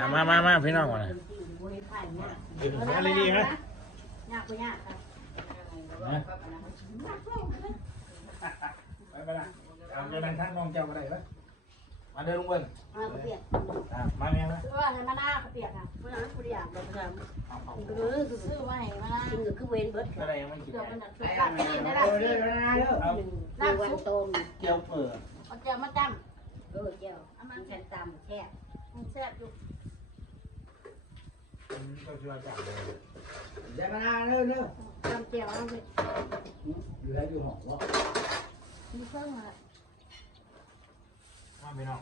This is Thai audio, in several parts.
อะมามามาพี่น้องมาเลยบริไทยเนี่ยกินมาเลยดีไหมยากไปยากครับไปไปละเอาไปนั่งข้างน้องเจ้ามาได้ไหมมาเดินลงเบิ้ลมาเปียกอะมาเนี่ยนะว่าให้มาหน้าเปียกค่ะเพราะฉะนั้นคุณอยากเราจะเอาเอาเออคือซื้อมาให้มากินก็คือเวนเบิร์ดอะไรยังไม่กินเดี๋ยวเลมันยจะช่วยตัดกินได้ละเอาน้ำวันต้มเจียวเปิดเอาเจียวมาจ้เออเจ้ามันแค่ตำแค่ำมันแซ่บอยู่ ก็ช่วยจับเลยเดี๋ยวมาหน้าเร็วเร็วจ้ำเจียวเอาไปอยู่แล้วอยู่ห้องวะมีเครื่องอะไรมาพี่น้อง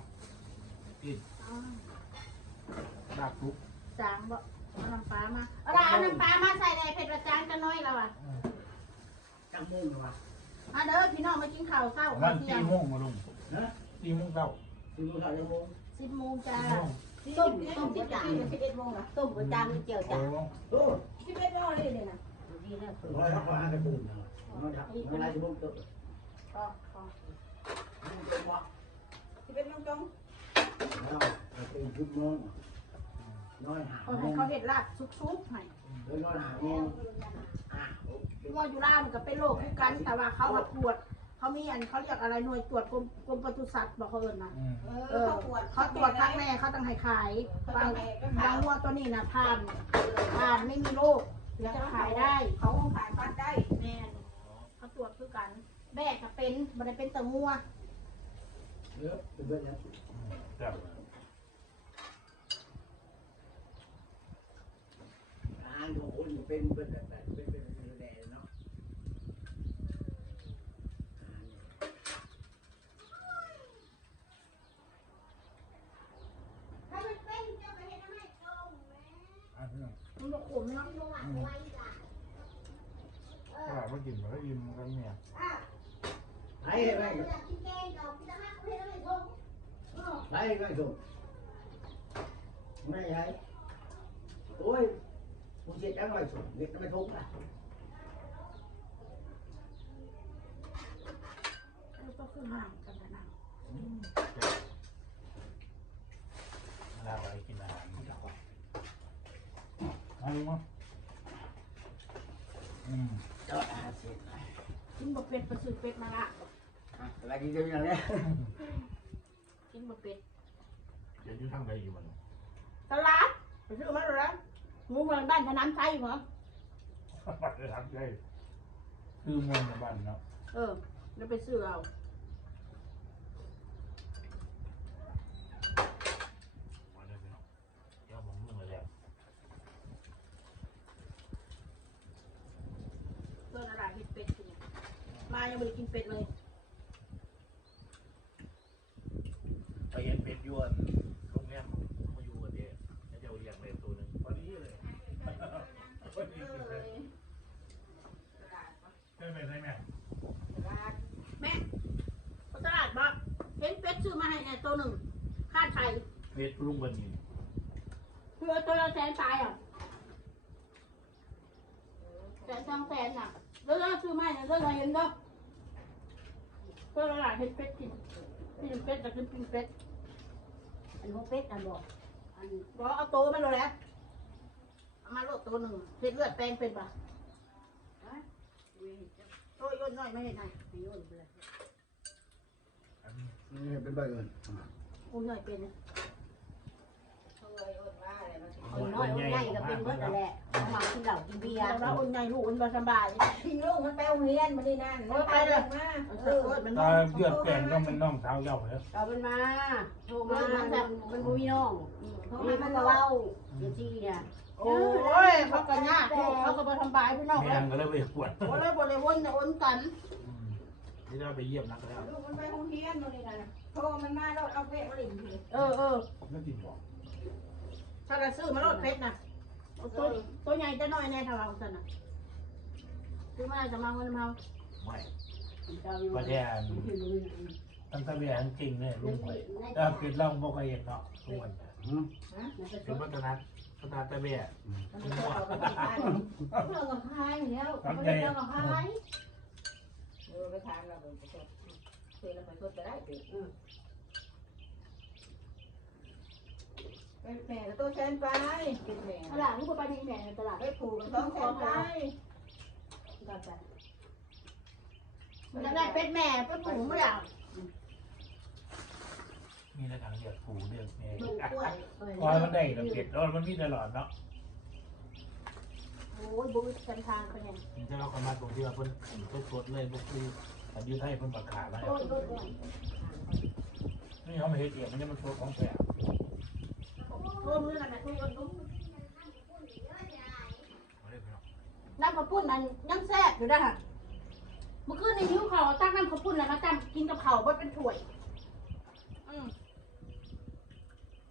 กินอ๋อลาบทุกจางบ่เอาน้ำปลามาเอาล่ะเอาน้ำปลามาใส่ในเผ็ดประจานกันน้อยแล้วอะจังมุ่งเหรอวะมาเด้อพี่น้องมากินข้าวเช้าวัข้าวนเที่ตียงโมงมาลุงนะตีโมงเช้าสี่โมงเช้าจังมุ่งสิบโมงจ้าต้ม ต้มประจานสิบเอ็ดโมงนะต้มประจานเจียวโอ้จ้ะโอ้สิบเอ็ดโมงเลยเนี่ยนะดีแล้วร้อยเขาขอหากระตุ้นนะมันทำมันอะไรจะมุ่งตัวก็ก็มุ่งตัววะสิบเอ็ดโมงตรงแล้วตื่นชุดโมงน้อยหาเขาโมให้งเขาเห็ดลาบซุกๆให้แล้วน้อยหาโมงอะงัวอยู่ล่ามันก็เป็นโรคคือกันแต่ว่าเขามาตรวจ เขามีอันเขาเรียกอะไรหน่วยตรวจกรมกรมปศุสัตว์บอกเขาเอิญนะอืมเอเอออเขาปวดเขาตรวจครั้งแรกเขาต้องให้ขายบางบางงัวตัวนี้นะผ่านผ่านไม่มีโรคถึงจะขายได้ เขาขายปัดได้แน่นเขาตรวจคือกันแม่ก็เป็นมันได้เป็นแต่งัวเยอะเป็นเยอะนะจับทางของคนเป็นเป็นแบบเป็นเป็นเป็นแดงเนาะ อะ พี่น้องมันบอกขมเนาะอืมถ้าไม่กินมันก็ยิ้มกันเนี่ยไอ้ไอ้ไอ้ไอ้ส่งไม่ใช่โอ้ยกูเสียจังเลยส่งเด็กไม่ทุ่งอะก็คือห่างกันนะเวลาไปกินอาหารมันจะออก มาลุงมั้งอืมจอดอาเสียกินบะเป็ดประสือเป็ดมาละอะไรกินกันอย่างนี้กินบะเป็ดเดี๋ยวอยู่ทางใดอยู่มันตลาดไปซื้อมาแล้วงูเมืองบ้านพนันไทยเหรอบัตรทางใดคือเมืองในบ้านเนาะเออแล้วไปซื้อเอามาเลยพี่น้องเดี๋ยวผมลุงเลยแล้ว เพื่อนอะไรเห็ดเป็ดกินเนี่ยมา ยังไม่ได้กินเป็ดเลยไปเห็นเป็ดยวนโรงแรมมาอยู่กันเดียวแล้วเดี๋ยวเลี้ยงเลยตัวหนึ่งพอดีเลยพอดีเลยได้ไหมได้ไหมแม่ไปตลาดบอกเห็นเป็ดซื้อมาให้เนี่ยตัวหนึ่งค่าไทยเป็ดลุงวันนี้เพื่อตัวละแสนตายอะแสนสองแสนอะแล้วเราซื้อมาให้เนี่ยแล้วเราเห็นเนาะเพื่อตลาดเห็นเป็ดกินกินเป็ดแต่กินปิ้งเป็ดอันพวกเป็ดอันบอกอันบอกเอาโตมาเลยแหละเอามาโลดตัวหนึ่งเห็ดเลือดแปลงเป็นปะเว้ยจะโตย่นน้อยไม่เห็นไงไปโยนไปเลยนี่เป็นใบเงินอุ้มน้อยเป็น คนน้อยคนใหญ่ก็เป็นเบิดนั่นแหละเขามากินเหล้ากินเบียร์แล้วเราอุ้มใหญ่ลูกอุ้มสบายพี่ลูกมันไปโรงเรียนมาได้นั่นมาเออเออมันตาเลือดแปลงต้องเป็นน้องสาวเจ้าเลยเรามันมาโทรมามันมันบ่มีน้องโทรมามันก็เว้าเดี๋ยวที่เนี่ยโอ้ยเขาก็ยากเขาก็ไปทำบายพี่น้องแม่งก็เลยไปปวดโอ้เลยบ่เลยวนจะวนกันนี่เราไปเยี่ยมนักแล้วลูกมันไปโรงเรียนมาได้นั่นโทรมันมาแล้วเอาเป็ดมาเล่นทีเออเออไม่กินบอก ถ้าเราซื้อมาโลดเพชรนะตัวตัวใหญ่จะน้อยแน่ถ้าเราสั่นน่ะซื้อมาจะมาเงินมาไม่เจ้าอยู่ประเทศตั้งแต่เบียร์จริงเนี่ยลุงไปถ้ากินเหล้าบ่เคยเห็นเนาะทุกวันเป็นวัฒนธรรมวัฒนธรรมแต่เบียร์มันจะเอาไปที่บ้านเรื่องกับใครแล้วมันเรื่องกับใครเออไปทานเราไปสดเคยเราไปสดก็ได้ไปไป แม่ก็ตัวแทนไปเป็นแม่ตลาดลูกไปที่แม่ในตลาดไปผูกก็ต้องแทนไปก็ไปมันจะได้เป็ดแม่เป็ดปุ๋งไม่ได้มีในทางเรียกผูเรียกแม่ลูกกล้วยคอยมันได้แต่เผ็ดแล้วมันมีตลอดเนาะโอ้ยบุ้ยเส้นทางเขาเนี่ยมันจะเรากำมาตรงที่ว่าเพิ่นต้นสดเลยพวกคือแต่ยืดให้เพิ่นประกาศแล้วโอ้ยโอ้ยโอ้ยนี่เขาไม่เฮ็ดเองมันจะมันโชว์ของแท้โอ้ยมือกั นนะคุยกันดูเอาเลยพี่น้องน้ำข้าวปุ้นมันยังแซ่บอยู่นะฮะเมื่อคืนในหิวเขาวตั้งน้ำข้าวปุ้นแล้วมาจำกินกับเขาวบดเป็นถ้วย อืม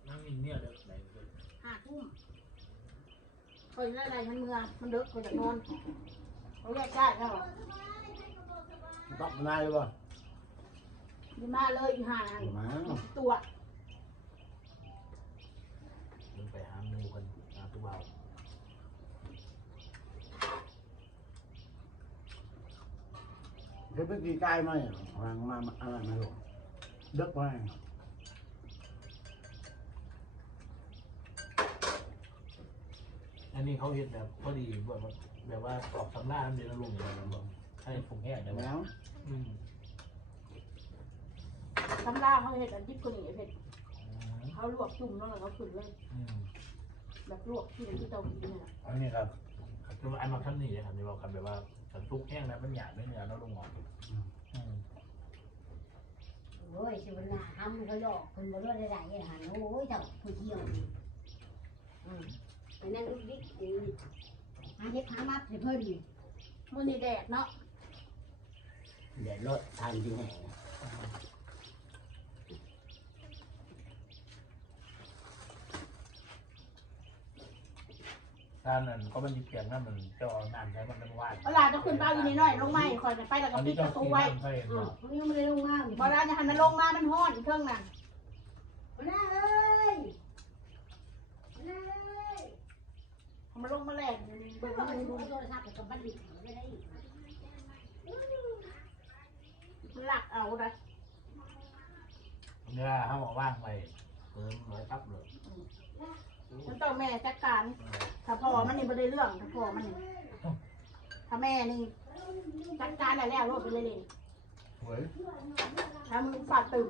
น้ำมีเนี่ยเด้อไหนเด้อห้าทุ่มคอยไล่ไล่มันเมื่อมันเด็กคอยจะนอนเขาแยกได้แล้วต้องมาเลยบ่ดีมาเลยอีห่านั่นมาตัว มันไปหาหมูกันหาตัวเบาเดี๋ยวไปกี่ใกล้มาเนี่ยวางมาอะไรมาหลงเด็กมาอันนี้เขาเฮ็ดแบบพอดีแบบว่าแบบว่าตอบสำนักน้ำเดือดลงอย่างนั้นบ่ให้ผงแห้งได้ไหมแล้ว อืม ทำล่าเขาเห็ดอันยิบคนนี้เห็ด เขาลวกจุ่มแล้วเขาขึ้นเลยอืมแบบลวกที่ที่เตากินนี่แหละอันนี้ครับคือว่าไอ้มาขั้นนี้นะครับที่บอกกันแบบว่าสันทุกแห้งแล้วมันหยาบไม่เนื้อแล้วลงหมอนอืมโอ้ยสิวันหน้าทำเขาหลอกคนบ่รู้ได้ได้ยังหันโอ้ยเจ้าผู้เที่ยวอืมอันนั้นลูกดิ๊กอืมหาเฮ็ดหามัดให้เพิ่นนี่มื่อนี้แดดเนาะ เดี๋ยวรถทานที่ไหน ด้านนั้นเขามันมีเพียงนั่นมันเจ้าเอาน้ำใช้มันมันว่านเวลาจะขึ้นเตาอยู่นี่หน่อยลงมาคอยจะไปแล้วก็อันปินี้ดปเจ้าระตูกินไว้น้ำใส่อ้าวมันยังไม่ได้ลงมาเลยเวลาจะหันมันลงมามันห้อนเครื่องน่ะมาหน้าเอ้ยมาหน้าเอ้ยมันลงมาแหลกเบิ่งก็มันมันดูดูโทรศัพท์กับบัณฑิตไม่ได้อีกมันหลักเอาได้เนื้อเขาบอกว่างไปเติมร้อยตับเลย มันต้องแม่จัดการถ้าพ่อมันนี่ไม่ได้เรื่องถ้าพ่อมันนี่ถ้าแม่นี่จัดการอะไรแล้วรถไปเลยเลยเฮ้ยถ้ามึงฝาดตื่น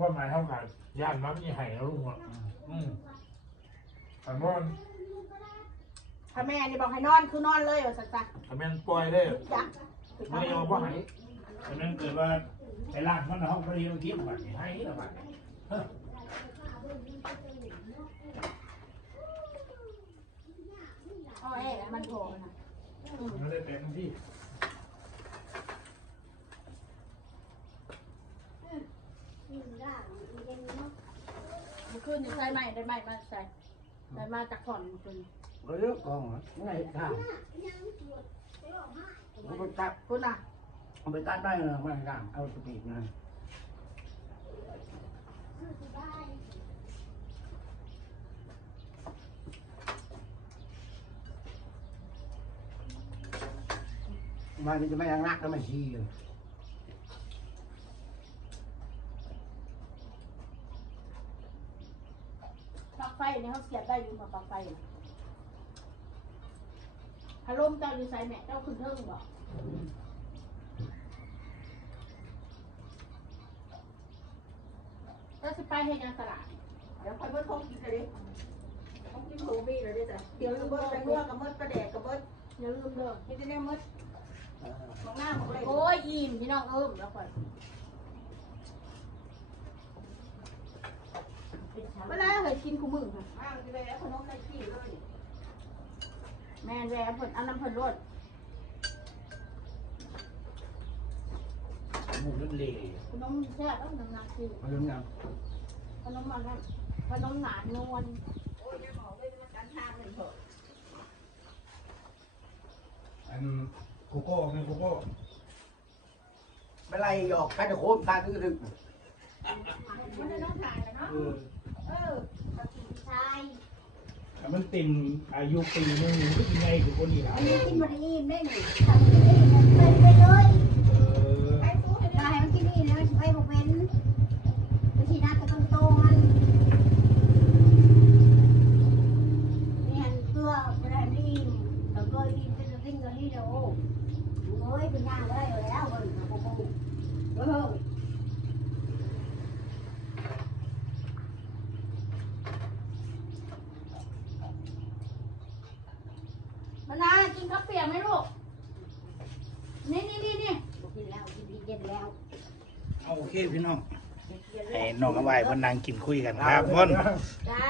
ว่าหมายเท่ากันย่านมันมีไห่แล้วลุงอะอืมแต่ว่าถ้าแม่นี่บอกให้นอนคือนอนเลยว่าสัจจะแต่แม่นปล่อยได้จักไม่ได้เอาว่าไห่แต่แม่นเกิดว่าไอ้ล่างมันห้องพอดีมันคิดบัตรให้ละบัตร เอาแอ่มันโผล่นะมันเลยเป็นที่เมื่อคืนนี่ใส่ใหม่ได้ใหม่มาใส่ใส่มาจากผ่อนคุณก็เยอะกองเหรอไงข้าวเอาไปตัดคุณอะเอาไปตัดได้เลยมันกลางเอาสปีดนั่น มันจะไม่ยังนักก็ไม่ชี้เลยปลั๊กไฟเนี่ยเขาเสียบได้อยู่กับปลั๊กไฟน่ะพัดลมเจ้าอยู่ใส่แม่เจ้าขึ้นเทิงบอกเจ้าสิไปให้ยังตลาดเดี๋ยวคอยเบิ้ลคงกินเลยดิคงกินโหบี้เลยดิจ้ะเดี๋ยวเบิ้ลไปนัวกับเบิ้ลประแดกกับเบิ้ลอย่าลืมเด้อกินได้เบิ้ล ของหน้าของเลยโอ้ยอิ่มพี่น้องเอิ้มแล้วก่อนเวลาเคยกินคู่มือค่ะอ้าวจะไปแล้วขนมในขี้เลยแม่นแย่เพิ่นเอาน้ำเพิ่นรดหมูเล่ขนมแซ่บแล้วน้ำหนักคือมาเรื่องยังขนมมันนั่นขนมหนานวลโอ้ยยังบอกเลยมันการทางเลยเถอะอัน โกโก้ไงโกโก้ไม่ไรหยอกใครจะโค้งตาตึ้งตึ้งมันได้น้องถ่ายเนาะเออเออกับกินชายแต่มันเต็มอายุปีนึงมันยังไงคือคนนี้นะอันนี้กินมันอิ่มได้หนิทำไปไปเลย เออ ไปสู้ให้ได้มันกินนี่นะมันไปบอกเป็นบางทีน่าจะต้องโตมัน มานาว กินข้าวเปียกไหมลูก นี่นี่นี่นี่บ่กินแล้วกินดีเย็นแล้วเอาโอเคพี่น้องเย็นให้น้องกับไอ้ายเพิ่นนั่งกินคุยกันครับเพิ่นจ้า